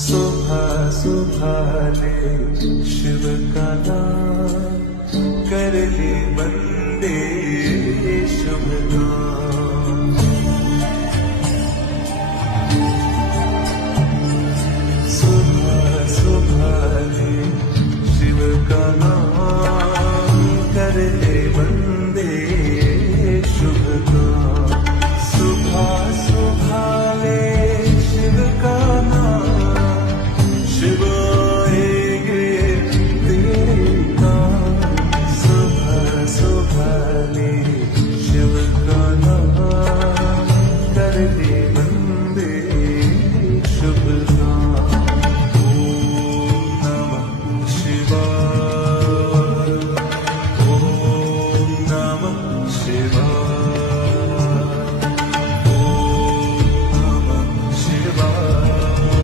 सुबह सुबह ले शिव का नाम, कर ले बंदे शुभ काम। सुबह सुबह ले शिव का नाम,